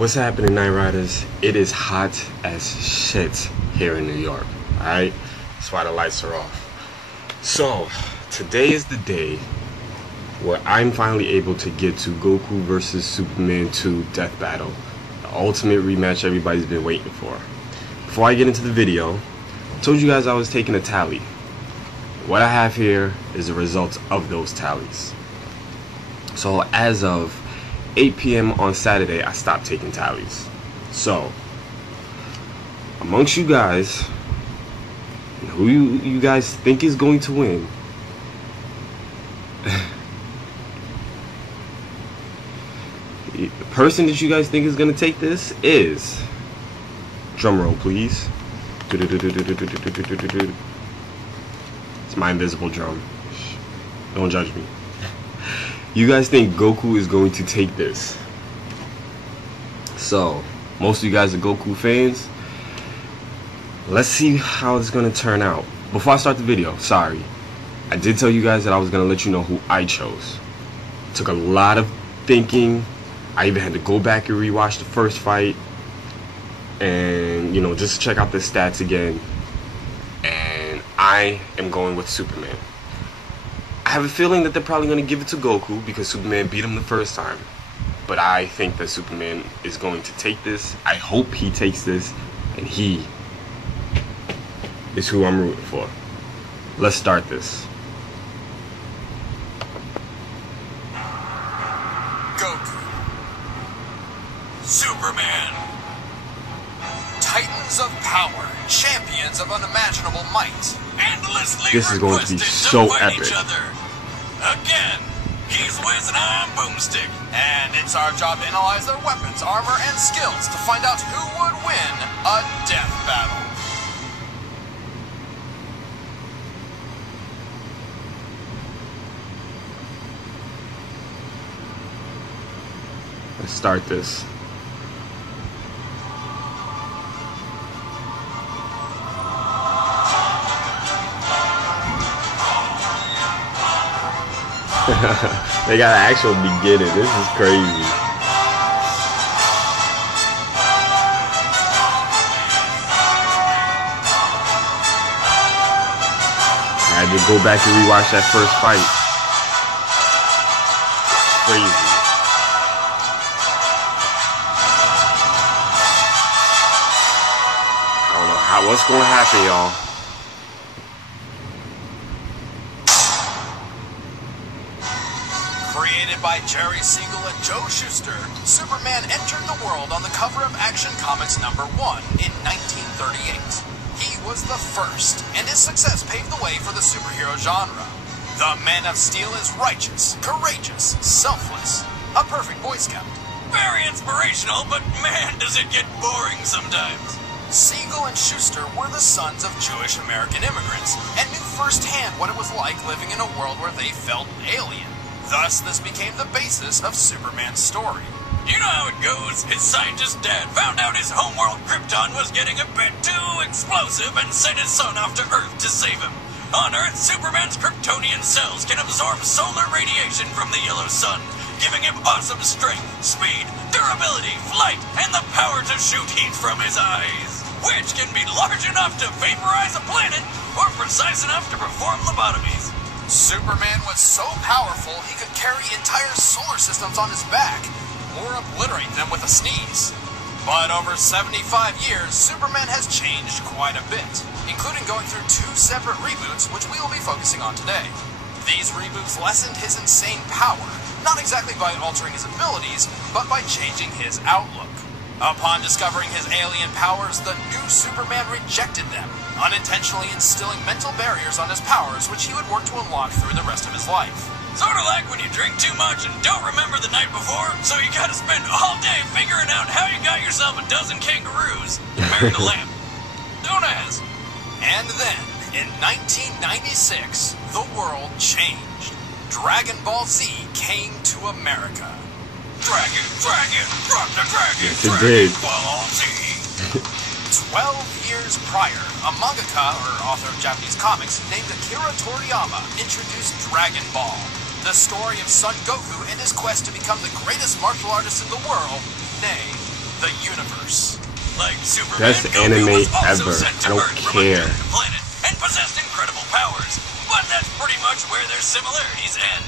What's happening, Night Riders? It is hot as shit here in New York, alright? That's why the lights are off. So, today is the day where I'm finally able to get to Goku vs. Superman 2 Death Battle. The ultimate rematch everybody's been waiting for. Before I get into the video, I told you guys I was taking a tally. What I have here is the results of those tallies. So, as of 8 p.m. on Saturday, I stopped taking tallies. So, amongst you guys, who you guys think is going to win? The person that you guys think is going to take this is, drum roll please, it's my invisible drum, don't judge me. You guys think Goku is going to take this? So, most of you guys are Goku fans. Let's see how it's going to turn out. Before I start the video, sorry, I did tell you guys that I was going to let you know who I chose. It took a lot of thinking. I even had to go back and rewatch the first fight. And, you know, just check out the stats again. And I am going with Superman. I have a feeling that they're probably going to give it to Goku because Superman beat him the first time. But I think that Superman is going to take this. I hope he takes this. And he is who I'm rooting for. Let's start this. Goku. Superman. Titans of power. Champions of unimaginable might. Endlessly this is going to be so epic. Again, he's Wiz and I'm Boomstick. And it's our job to analyze their weapons, armor, and skills to find out who would win a death battle. Let's start this. They got an actual beginning. This is crazy. I had to go back and rewatch that first fight. Crazy. I don't know what's going to happen, y'all. Created by Jerry Siegel and Joe Shuster, Superman entered the world on the cover of Action Comics #1 in 1938. He was the first, and his success paved the way for the superhero genre. The Man of Steel is righteous, courageous, selfless, a perfect Boy Scout. Very inspirational, but man, does it get boring sometimes. Siegel and Shuster were the sons of Jewish American immigrants, and knew firsthand what it was like living in a world where they felt alien. Thus, this became the basis of Superman's story. You know how it goes. His scientist dad found out his homeworld Krypton was getting a bit too explosive and sent his son off to Earth to save him. On Earth, Superman's Kryptonian cells can absorb solar radiation from the yellow sun, giving him awesome strength, speed, durability, flight, and the power to shoot heat from his eyes, which can be large enough to vaporize a planet or precise enough to perform lobotomies. Superman was so powerful he could carry entire solar systems on his back, or obliterate them with a sneeze. But over 75 years, Superman has changed quite a bit, including going through 2 separate reboots, which we will be focusing on today. These reboots lessened his insane power, not exactly by altering his abilities, but by changing his outlook. Upon discovering his alien powers, the new Superman rejected them, unintentionally instilling mental barriers on his powers, which he would work to unlock through the rest of his life. Sort of like when you drink too much and don't remember the night before, so you gotta spend all day figuring out how you got yourself a dozen kangaroos and married a lamb. Don't ask. And then, in 1996, the world changed. Dragon Ball Z came to America. Dragon, drop the dragon, yes, it did. Dragon Ball Z. 12 years prior, a mangaka, or author of Japanese comics, named Akira Toriyama introduced Dragon Ball, the story of Son Goku and his quest to become the greatest martial artist in the world, nay, the universe. Like Superman, Best Goku anime was also ever. sent to I don't Earth from a care. doomed planet and possessed incredible powers. But that's pretty much where their similarities end.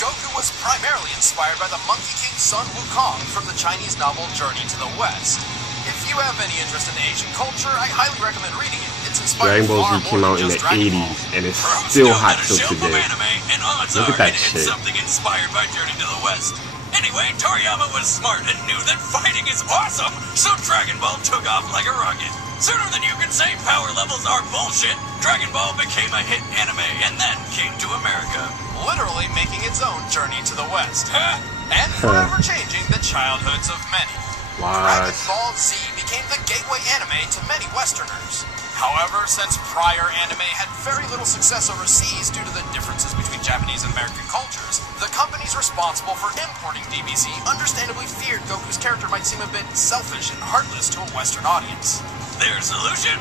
Goku was primarily inspired by the Monkey King's son Wukong from the Chinese novel Journey to the West. If you have any interest in Asian culture, I highly recommend reading it. It's inspired Dragon Ball far Z came more out than in the just Dragon Ball. 80s and it's From still Stone hot to till show from today. anime, and odds Look are at that it shit. hit something inspired by Journey to the West. Anyway, Toriyama was smart and knew that fighting is awesome, so Dragon Ball took off like a rocket. Sooner than you can say power levels are bullshit, Dragon Ball became a hit anime and then came to America, literally making its own journey to the West, and forever changing the childhoods of many. Dragon Ball Z became the gateway anime to many Westerners. However, since prior anime had very little success overseas due to the differences between Japanese and American cultures, the companies responsible for importing DBZ understandably feared Goku's character might seem a bit selfish and heartless to a Western audience. Their solution?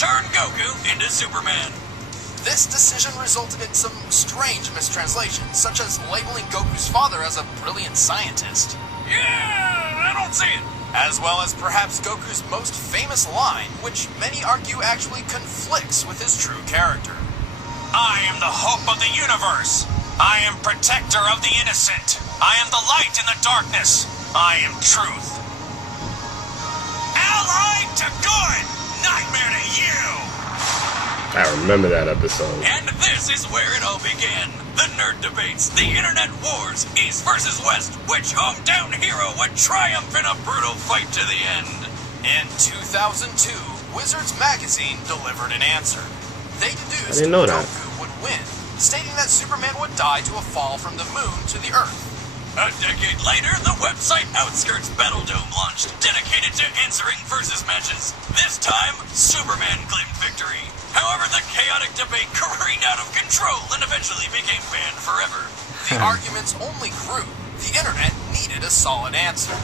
Turn Goku into Superman. This decision resulted in some strange mistranslations, such as labeling Goku's father as a brilliant scientist. Yeah, I don't see it. As well as perhaps Goku's most famous line, which many argue actually conflicts with his true character. I am the hope of the universe. I am protector of the innocent. I am the light in the darkness. I am truth. Allied to good. Nightmare to you. I remember that episode. And this is where it all began. The nerd debates, the internet wars, East versus West, which hometown hero would triumph in a brutal fight to the end. In 2002, Wizards Magazine delivered an answer. They deduced Goku would win, stating that Superman would die to a fall from the moon to the Earth. A decade later, the website Outskirts Battledome launched, dedicated to answering versus matches. This time, Superman claimed victory. However, the chaotic debate careened out of control and eventually became banned forever. The arguments only grew. The internet needed a solid answer.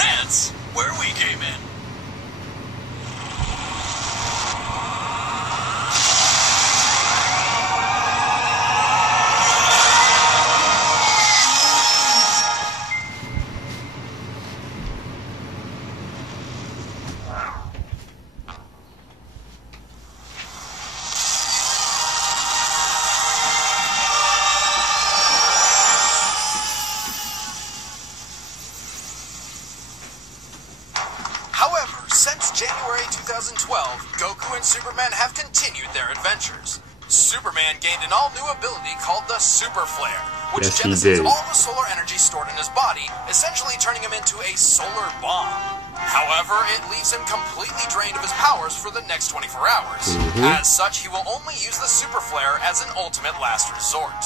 That's where we came in. However, since January 2012, Goku and Superman have continued their adventures. Superman gained an all-new ability called the Super Flare, which jettisons all the solar energy stored in his body, essentially turning him into a solar bomb. However, it leaves him completely drained of his powers for the next 24 hours. As such, he will only use the Super Flare as an ultimate last resort.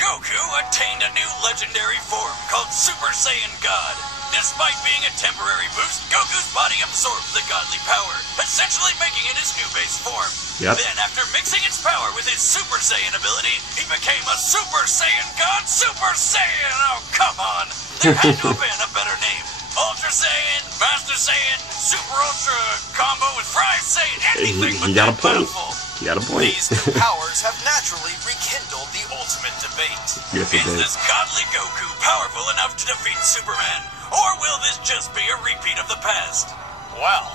Goku attained a new legendary form called Super Saiyan God. Despite being a temporary boost, Goku's body absorbed the godly power, essentially making it his new base form. Then, after mixing its power with his Super Saiyan ability, he became a Super Saiyan God Super Saiyan! Oh, come on! There had to have been a better name. Ultra Saiyan, Master Saiyan, Super Ultra combo with Fry Saiyan, anything but that powerful. These new powers have naturally rekindled the ultimate debate. Is this godly Goku powerful enough to defeat Superman? Or will this just be a repeat of the past? Well,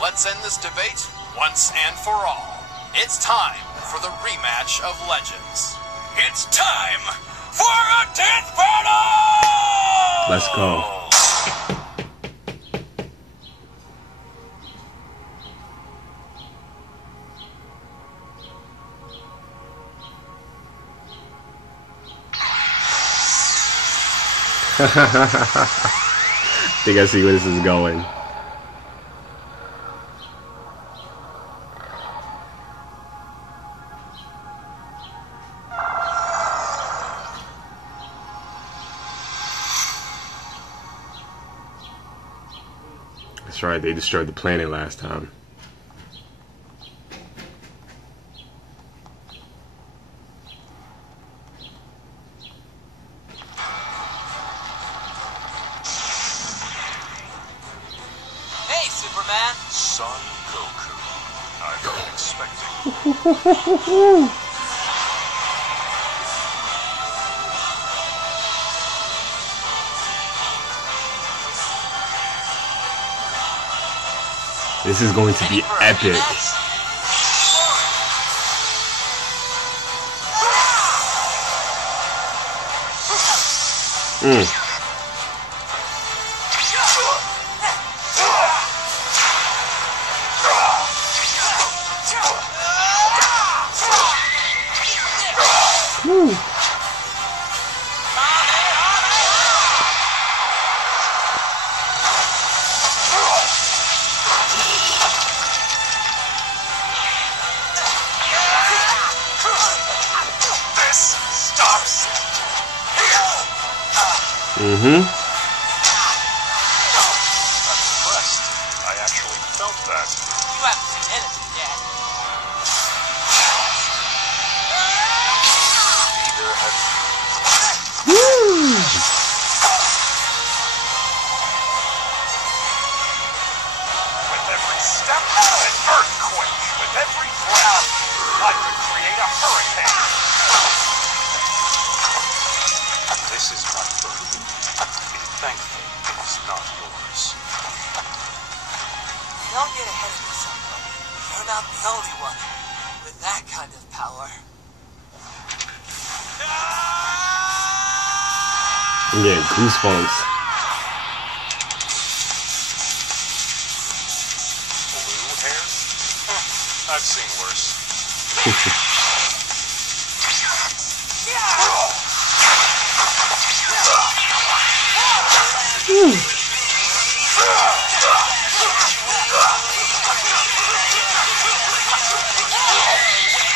let's end this debate once and for all. It's time for the rematch of Legends. It's time for a death battle! Let's go. I think I see where this is going. That's right, they destroyed the planet last time. Son Goku, I've been expecting. This is going to be epic. I'm impressed. I actually felt that. You haven't seen anything yet. Neither have you. With every step, an earthquake. With every breath, I could create a hurricane. This is my birth. Be thankful it's not yours. Don't get ahead of yourself, buddy. You're not the only one with that kind of power. I'm getting goosebumps. Blue hair? I've seen worse.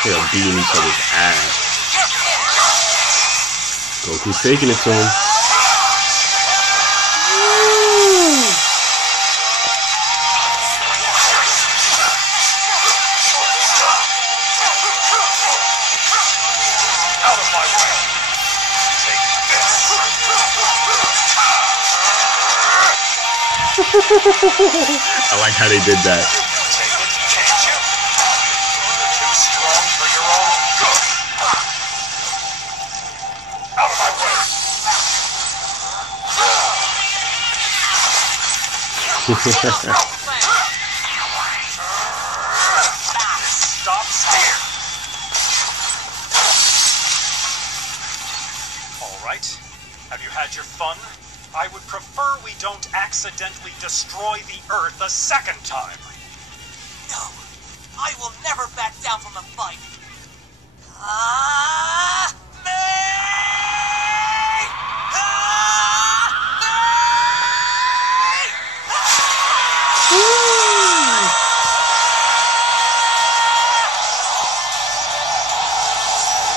They're beating each other's ass. Goku's taking it to him. Out of my way. Take this. I like how they did that. Take it, can't you? You're too strong for your own good. Out of my way. Stops here. All right. Have you had your fun? I would prefer we don't accidentally destroy the Earth a second time. No, I will never back down from a fight.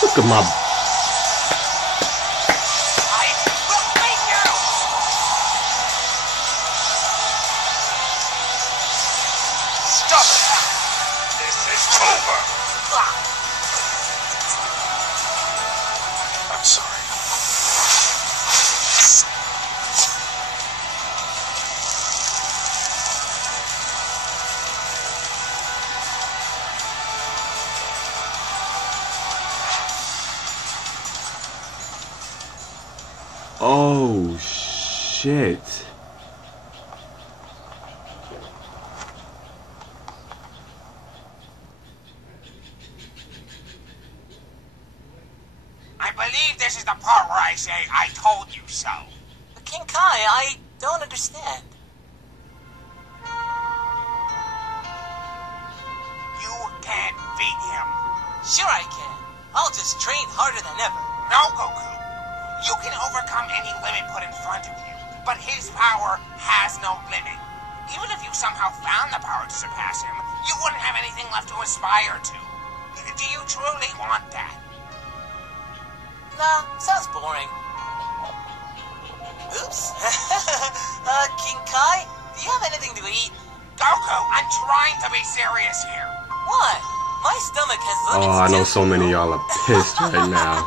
Look at my... Stop it! This is over! I'm sorry. Oh, shit. I believe this is the part where I say, I told you so. But King Kai, I don't understand. You can't beat him. Sure I can. I'll just train harder than ever. No, Goku. You can overcome any limit put in front of you, but his power has no limit. Even if you somehow found the power to surpass him, you wouldn't have anything left to aspire to. Do you truly want that? Nah, sounds boring. Oops. King Kai, do you have anything to eat? Goku, I'm trying to be serious here. What? My stomach has limits Oh, I know too. so many of y'all are pissed right now.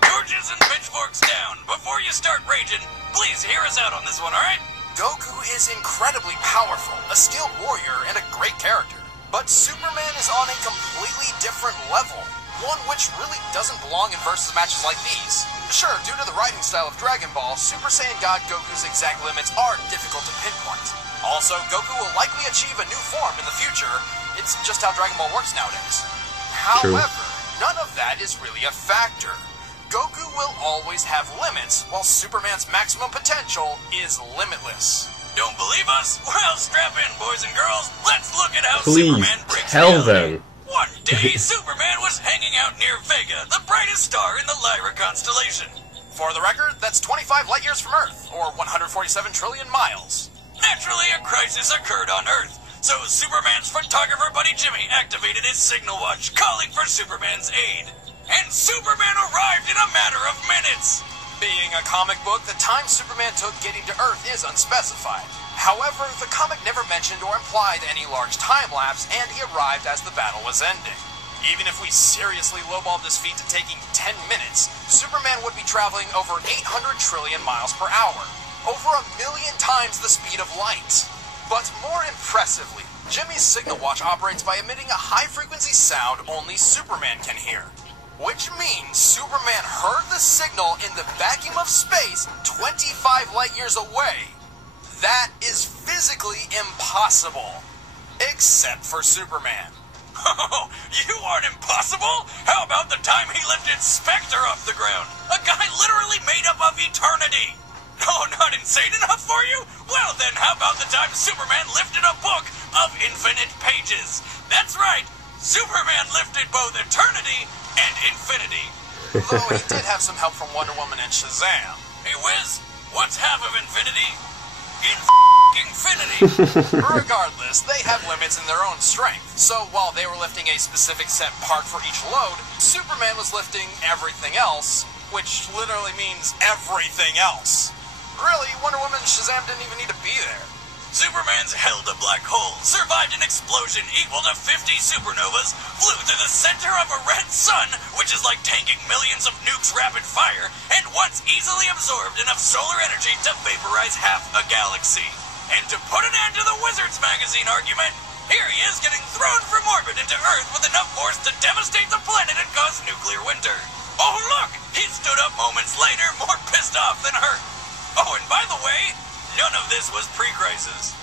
Torches and pitchforks down. Before you start raging, please hear us out on this one, alright? Goku is incredibly powerful, a skilled warrior, and a great character. But Superman is on a completely different level, one which really doesn't belong in versus matches like these. Sure, due to the writing style of Dragon Ball, Super Saiyan God Goku's exact limits are difficult to pinpoint. Also, Goku will likely achieve a new form in the future. It's just how Dragon Ball works nowadays. True. However, none of that is really a factor. Goku will always have limits, while Superman's maximum potential is limitless. Don't believe us? Well, strap in, boys and girls. Let's look at how Please Superman breaks tell reality. them. One day, Superman was hanging out near Vega, the brightest star in the Lyra constellation. For the record, that's 25 light years from Earth, or 147 trillion miles. Naturally, a crisis occurred on Earth, so Superman's photographer buddy Jimmy activated his signal watch, calling for Superman's aid. And Superman arrived in a matter of minutes. Being a comic book, the time Superman took getting to Earth is unspecified. However, the comic never mentioned or implied any large time lapse, and he arrived as the battle was ending. Even if we seriously lowballed this feat to taking 10 minutes, Superman would be traveling over 800 trillion miles per hour, over 1 million times the speed of light. But more impressively, Jimmy's signal watch operates by emitting a high-frequency sound only Superman can hear. Which means Superman heard the signal in the vacuum of space 25 light years away. That is physically impossible. Except for Superman. Oh, you aren't impossible? How about the time he lifted Spectre off the ground? A guy literally made up of eternity. No, not insane enough for you? Well then, how about the time Superman lifted a book of infinite pages? That's right, Superman lifted both eternity and infinity. Though he did have some help from Wonder Woman and Shazam. Hey Wiz, what's half of infinity? Infinity. Regardless, they have limits in their own strength. So while they were lifting a specific set part for each load, Superman was lifting everything else, which literally means everything else. Really, Wonder Woman and Shazam didn't even need to be there. Superman's held a black hole, survived an explosion equal to 50 supernovas, flew through the center of a red sun, which is like tanking millions of nukes rapid fire, and once easily absorbed enough solar energy to vaporize half a galaxy. And to put an end to the Wizards magazine argument, here he is getting thrown from orbit into Earth with enough force to devastate the planet and cause nuclear winter. Oh look, he stood up moments later more pissed off than hurt. Oh, and by the way, none of this was pre-crisis.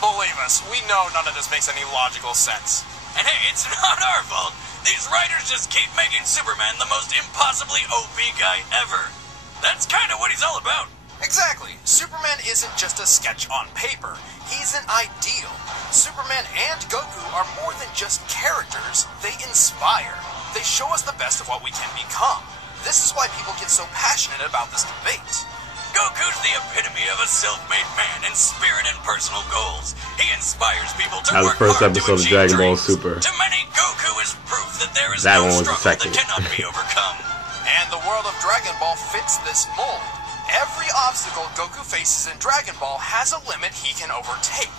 Believe us, we know none of this makes any logical sense. And hey, it's not our fault. These writers just keep making Superman the most impossibly OP guy ever. That's kind of what he's all about. Exactly. Superman isn't just a sketch on paper. He's an ideal. Superman and Goku are more than just characters. They inspire. They show us the best of what we can become. This is why people get so passionate about this debate. Goku's the epitome of a self-made man in spirit and personal goals. He inspires people to That was work the first hard episode to of achieve Dragon Ball dreams. Super. To many, Goku is proof that there is That no one was the struggle second. that cannot be overcome. And the world of Dragon Ball fits this mold. Every obstacle Goku faces in Dragon Ball has a limit he can overtake.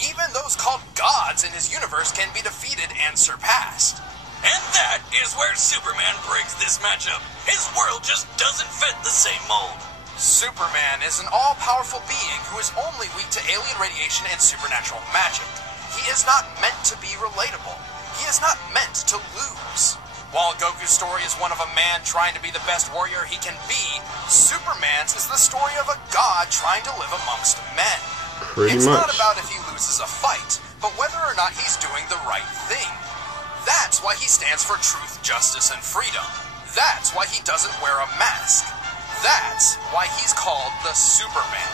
Even those called gods in his universe can be defeated and surpassed. And that is where Superman breaks this matchup. His world just doesn't fit the same mold. Superman is an all-powerful being who is only weak to alien radiation and supernatural magic. He is not meant to be relatable. He is not meant to lose. While Goku's story is one of a man trying to be the best warrior he can be, Superman's is the story of a god trying to live amongst men. Pretty It's much. not about if he loses a fight, but whether or not he's doing the right thing. That's why he stands for truth, justice, and freedom. That's why he doesn't wear a mask. That's why he's called the Superman.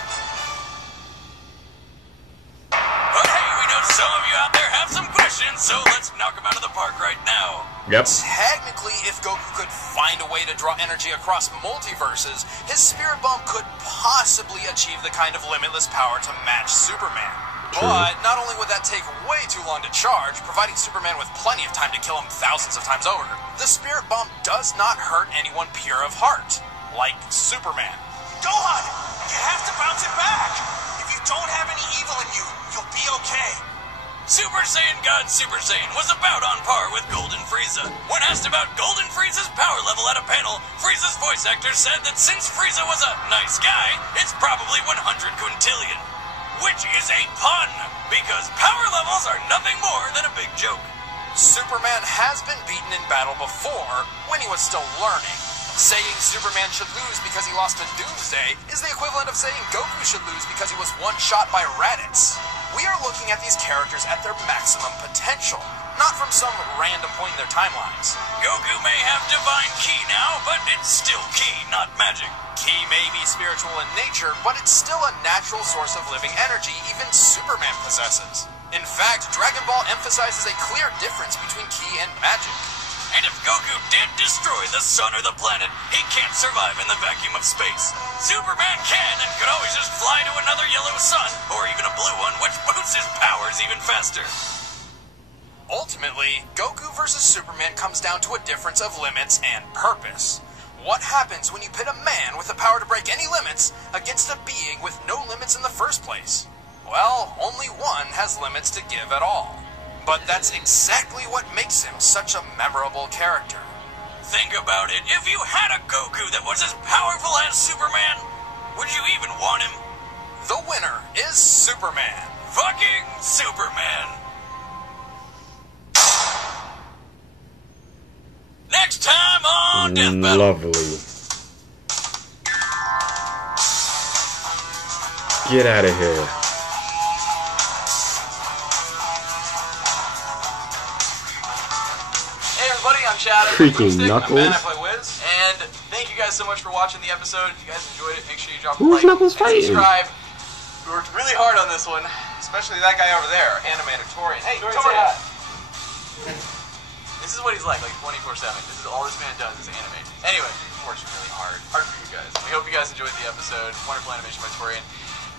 But hey, we know some of you out there have some questions, so let's knock them out of the park right now. Yep. Technically, if Goku could find a way to draw energy across multiverses, his spirit bomb could possibly achieve the kind of limitless power to match Superman. True. But not only would that take way too long to charge, providing Superman with plenty of time to kill him thousands of times over, the spirit bomb does not hurt anyone pure of heart, like Superman. Go on! You have to bounce it back! If you don't have any evil in you, you'll be okay. Super Saiyan God Super Saiyan was about on par with Golden Frieza. When asked about Golden Frieza's power level at a panel, Frieza's voice actor said that since Frieza was a nice guy, it's probably 100 quintillion. Which is a pun, because power levels are nothing more than a big joke. Superman has been beaten in battle before, when he was still learning. Saying Superman should lose because he lost to Doomsday is the equivalent of saying Goku should lose because he was one-shot by Raditz. We are looking at these characters at their maximum potential, not from some random point in their timelines. Goku may have divine ki now, but it's still ki, not magic. Ki may be spiritual in nature, but it's still a natural source of living energy even Superman possesses. In fact, Dragon Ball emphasizes a clear difference between ki and magic. And if Goku did destroy the sun or the planet, he can't survive in the vacuum of space. Superman can and could always just fly to another yellow sun, or even a blue one, which boosts his powers even faster. Ultimately, Goku versus Superman comes down to a difference of limits and purpose. What happens when you pit a man with the power to break any limits against a being with no limits in the first place? Well, only one has limits to give at all. But that's exactly what makes him such a memorable character. Think about it. If you had a Goku that was as powerful as Superman, would you even want him? The winner is Superman. Fucking Superman. Next time on Death Battle. Lovely. Get out of here. I'm Chad. Freaking Knuckles. I play Wiz. And thank you guys so much for watching the episode. If you guys enjoyed it, make sure you drop a Who's like Knuckles and fighting? subscribe. We worked really hard on this one, especially that guy over there, Animator Torian. Hey, Torian! This is what he's like 24/7. This is all this man does is animate. Anyway, he works really hard. Hard for you guys. We hope you guys enjoyed the episode. Wonderful animation by Torian.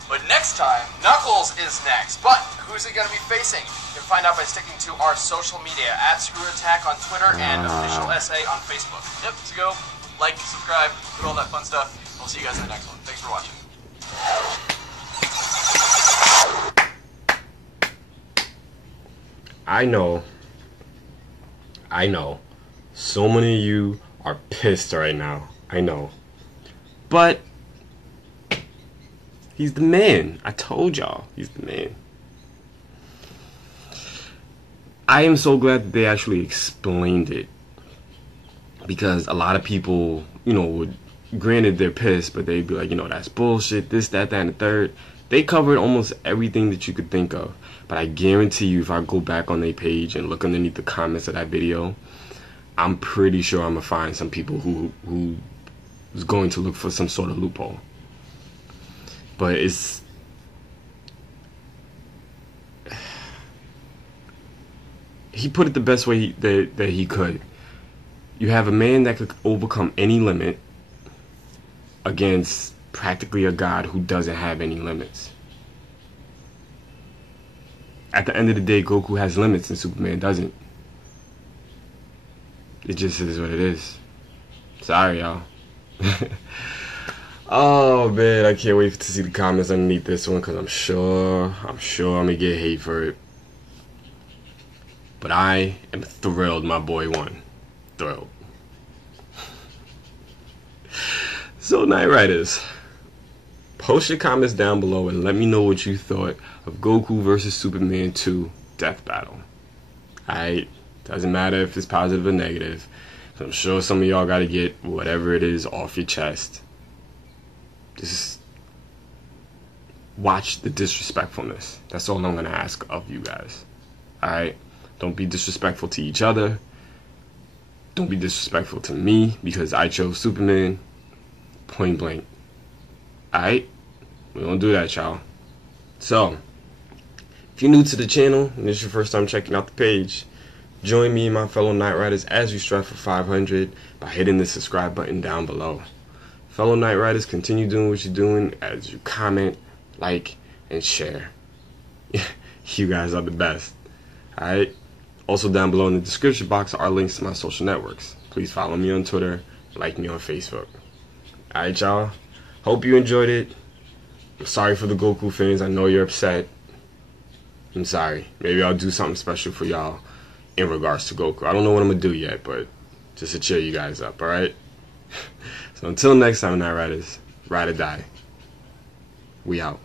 But next time, Knuckles is next. But who's he going to be facing? You can find out by sticking to our social media at Screw Attack on Twitter and Official SA on Facebook. Yep, so go like, subscribe, do all that fun stuff. We'll see you guys in the next one. Thanks for watching. I know. So many of you are pissed right now. I know. But he's the man. I told y'all. He's the man. I am so glad that they actually explained it. Because a lot of people, granted they're pissed, but they'd be like, that's bullshit, this, that, and the third. They covered almost everything that you could think of. But I guarantee you, if I go back on their page and look underneath the comments of that video, I'm pretty sure I'm going to find some people who is going to look for some sort of loophole. But he put it the best way that he could. You have a man that could overcome any limit against practically a god who doesn't have any limits. At the end of the day, Goku has limits and Superman doesn't. It just is what it is. Sorry, y'all. Oh man, I can't wait to see the comments underneath this one, because I'm sure I'm gonna get hate for it. But I am thrilled my boy won. Thrilled. So Knight Riders, post your comments down below and let me know what you thought of Goku versus Superman 2 Death Battle. Alright, doesn't matter if it's positive or negative. I'm sure some of y'all gotta get whatever it is off your chest. Just watch the disrespectfulness. That's all I'm gonna ask of you guys. Alright? Don't be disrespectful to each other. Don't be disrespectful to me because I chose Superman. Point blank. Alright? We don't do that, y'all. So, if you're new to the channel and this is your first time checking out the page, join me and my fellow Knight Riders as we strive for 500 by hitting the subscribe button down below. Fellow Knight Riders, continue doing what you're doing as you comment, like, and share. You guys are the best. Alright? Also down below in the description box are links to my social networks. Please follow me on Twitter, like me on Facebook. Alright, y'all? Hope you enjoyed it. I'm sorry for the Goku fans. I know you're upset. I'm sorry. Maybe I'll do something special for y'all in regards to Goku. I don't know what I'm going to do yet, but just to cheer you guys up, alright? So until next time, Knight Riders, ride or die. We out.